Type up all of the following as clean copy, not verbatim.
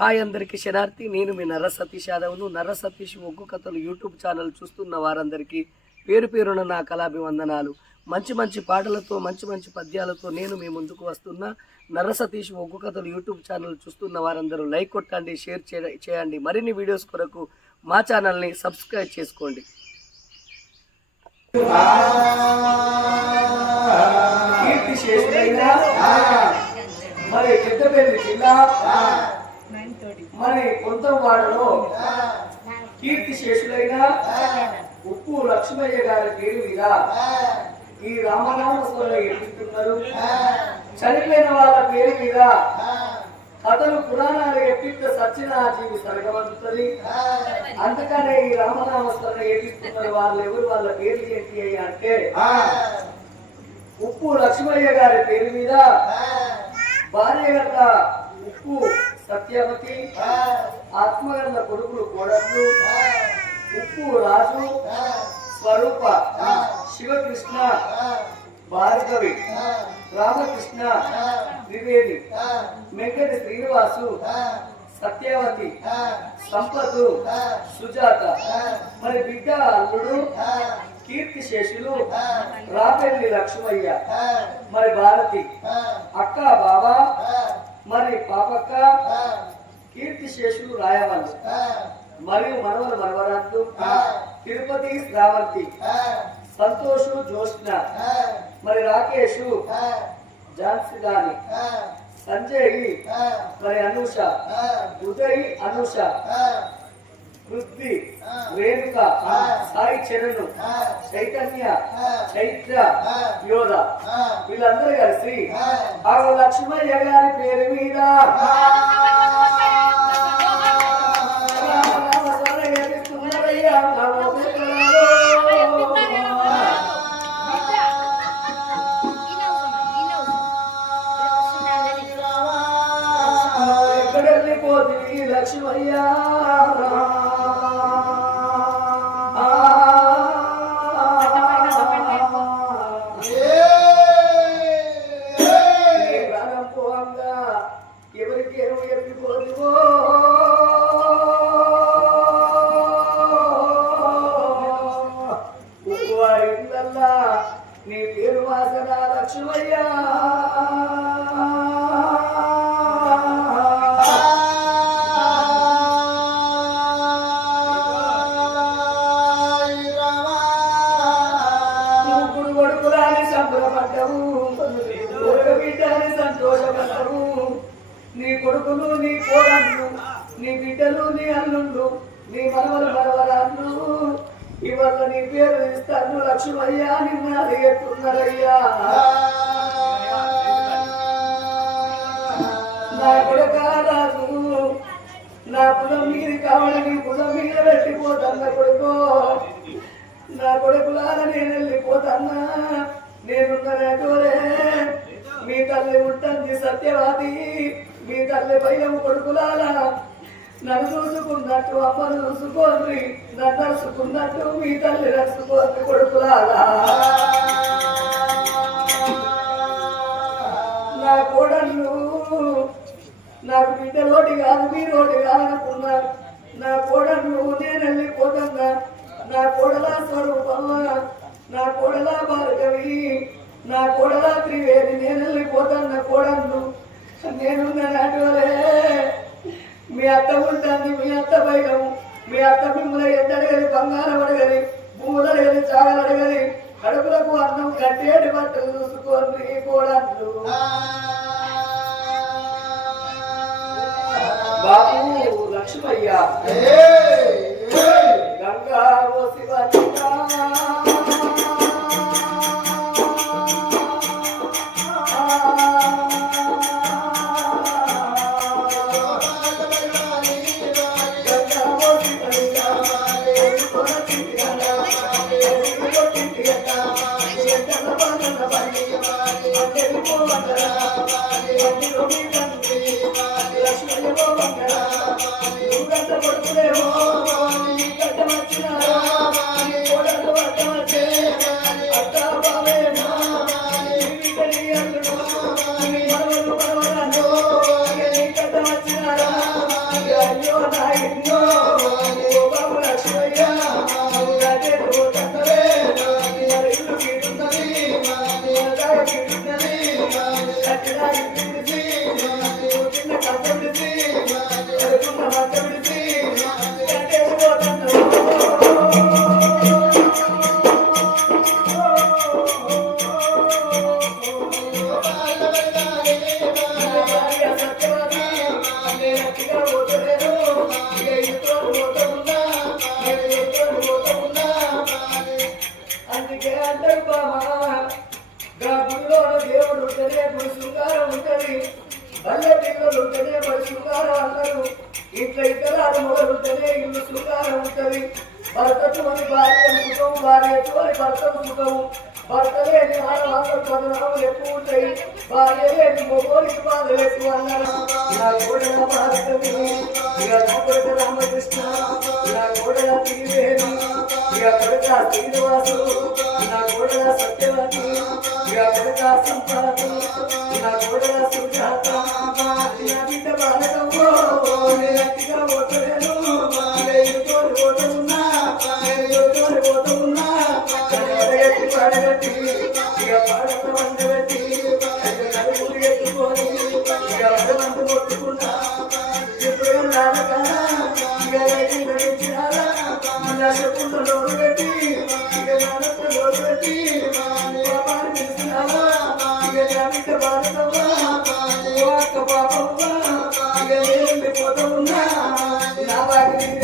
Hi అందరికీ శనార్థి. నేను మీ నర్ర సతీష్ యాదవ్ను. నర్ర సతీష్ ఒగ్గు కథలు యూట్యూబ్ ఛానల్ చూస్తున్న వారందరికీ పేరు పేరున నా కళాభివందనాలు. మంచి మంచి పాటలతో మంచి మంచి పద్యాలతో నేను మీ ముందుకు వస్తున్నా. నర్ర సతీష్ ఒగ్గు కథలు యూట్యూబ్ ఛానల్ చూస్తున్న వారందరూ లైక్ కొట్టండి, షేర్ చేయండి. మరిన్ని వీడియోస్ కొరకు మా ఛానల్ని సబ్స్క్రైబ్ చేసుకోండి. మరి పెద్దపల్లి జిల్లా మరి కొంతవాడలో కీర్తి శేషులైన ఉప్పు లక్ష్మయ్య గారి పేరు మీద ఈ రామనామస్వరంలో ఎప్పిస్తున్నారు. చనిపోయిన వాళ్ళ పేరు మీద కథలు పురాణాలు ఎప్పిస్తే సచ్చిన జీవి సరగవంతుతుంది. అందుకనే ఈ రామనామస్వరంలో ఎప్పిస్తున్నారు. వాళ్ళు ఎవరు, వాళ్ళ పేరు ఏంటి అంటే ఉప్పు లక్ష్మయ్య గారి పేరు మీద భార్య గట్ల ఉప్పు సత్యవతి, ఆత్మగంధ కొడుకులు కోడళ్ళు ఉప్పు రాజు, స్వరూప, శివకృష్ణ, భార్గవి, రామకృష్ణ, త్రివేది, వెంకట శ్రీనివాసు, సత్యవతి, సంపతు, సుజాత. మరి బిడ్డ అల్లుడు కీర్తి శేషులు రాపెల్లి లక్ష్మయ్య, మరి భారతి అక్క బాబా, మరి పాపక్క కీర్తి శేషులు రాయవాళ్ళు, మరియు మనవరు మనవరాళ్ళు తిరుపతి శ్రావంతి, సంతోషు జ్యోత్స్న, మరి రాకేషు ఝాన్సీ రాణి, సంజయ్ మరి అనూష, ఉదయ్ అనూష, పృథ్వీ, రేణుక, సాయి చరణ్, చైతన్య, చైత్ర, యోధ, వీళ్ళందరూ కలిసి ఆ లక్ష్మయ్య గారి పేరు మీద ఎక్కడెళ్ళిపోతుంది లక్ష్మయ్య నీ పేరు వాసన లక్ష్మయ్య. ముగ్గురు కొడుకులాని సంబరపడ్డవు, ఒక బిడ్డని సంతోషపడ్డవు. నీ కొడుకులు, నీ కోడళ్ళు, నీ బిడ్డలు, నీ అల్లుళ్ళు, నీ మనవలు మనవరాళ్ళు ఇవాళ నీ పేరు ఇస్తాను లక్ష్మయ్య నిన్ను అడిగేస్తున్నారయ్యా. నా కొడుక రాజు, నా కులం మీది కావాలని కులం మీద పెట్టిపోతాన్న కొడుకో. నా కొడుకులాగా నేను వెళ్ళిపోతాన్నా. నేనున్నరే మీ తల్లి ఉంటుంది సత్యవాది, మీ తల్లి పైన కొడుకులాలా నన్ను చూసుకున్నట్టు అమ్మను చూసుకోండి, నన్ను నడుచుకున్నట్టు మీ తల్లి నడుచుకోండి కొడుకులాగా. నా కోడళ్ళు నాకు బిడ్డలోటి కాదు, మీరోటి కాదనుకున్నా. నా కోడళ్ళు నేను వెళ్ళిపోతున్నా. నా కోడలా స్వరూపమ్మ, నా కోడలా భార్గవి, నా కోడలా త్రివేది, నేను వెళ్ళిపోతున్నా. కోడళ్ళు నేనున్న నాటువలే మీ అత్త ఉంటుంది, మీ అత్త బయటము, మీ అత్త మిమ్మల్ని ఎండడగలి, బంగారం అడగలి, భూములు అడగలి, చాగలు అడగలి, కడుపులకు అన్నం కట్టేటి బట్టలు చూసుకోండి కోడళ్ళు. బాబు లక్ష్మయ్య గంగా ఓ శివలింగా వచ్చిన అట్టిగా పోతలేను ఇక ఇంట్లో పోతకుండా నేను ఇంట్లో పోతకుండా అందుకే అంటారు బామా గుడిలో దేవుడు ఉంటేనే గుడి శృంగారం ఉంటది పల్లె పిల్లలు ఉంటేనే మరి శృంగారం అన్నారు ఇంట్లో ఇద్దరు మొదలు ఉంటేనే ఇల్లు శృంగారం ఉంటది భర్తతోని భార్య సుఖం భార్యతోని భర్తకు సుఖము భర్త లేని ఆడవాళ్ళు పదనాలు ఎక్కువ ఉంటాయి భార్య లేని మొగోలికి బాధలు ఎక్కువ అన్నారు నా కోడల భారతమి ఇక నా కొడుక రామకృష్ణ నా కోడల తిరివేణి ఇక కొడుక శ్రీనివాసుడు నా కోడల సత్యవతి ఇక కొడుక సంపాదు నా కోడల సుజాత నా బిడ్డ బాలకమ్మో నేను అతిగా పోతలేను ఇక ఇంకోటి పోతున్నా నేను ఇంకోటి పోతున్నా పడగట్టి ఇక పాడత వండబెట్టి నలుగురు ఎత్తుకొని ఇక వడమందు కొట్టుకున్నా ఇప్పుడు నాలుగా ఇక నడిచినారా నడుచుకుంటూ లోడు పెట్టి ఇక నడుస్తూ లోడు పెట్టి పాపాన్ని పిలిచినావా ఇక జాబిత బాధవా అక్క పాపవ్వా ఇక నేను పోతూ ఉన్నా నా వాటిని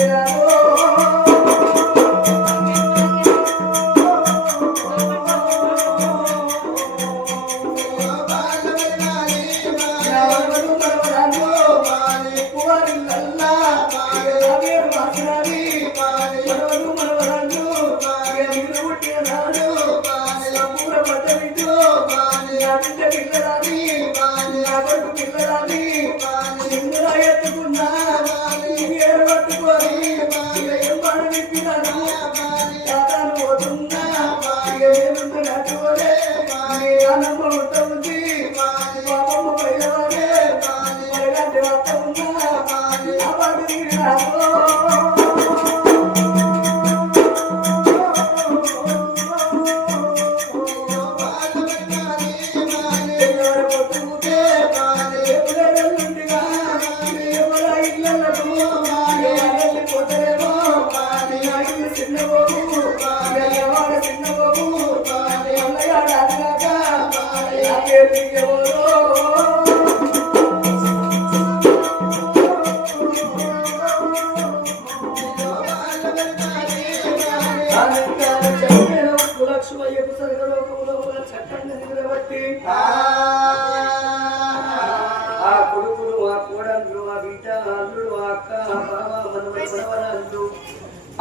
ఆ కొడుకులు ఆ కోడళ్ళు ఆ బిడ్డ అల్లుడు ఆ అక్క బావ మనవరాళ్ళు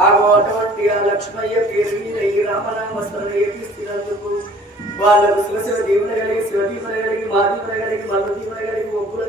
అటువంటి ఆ లక్ష్మయ్య పేరు మీద ఈ రామనామస్మరణ ఏపిస్తున్నందుకు వాళ్ళకు శివశివ దీవులు కలిగి శివ దీవులు కలిగి మా దీవులు కలిగి మల్ల దీవులు కలిగి ఒప్పులు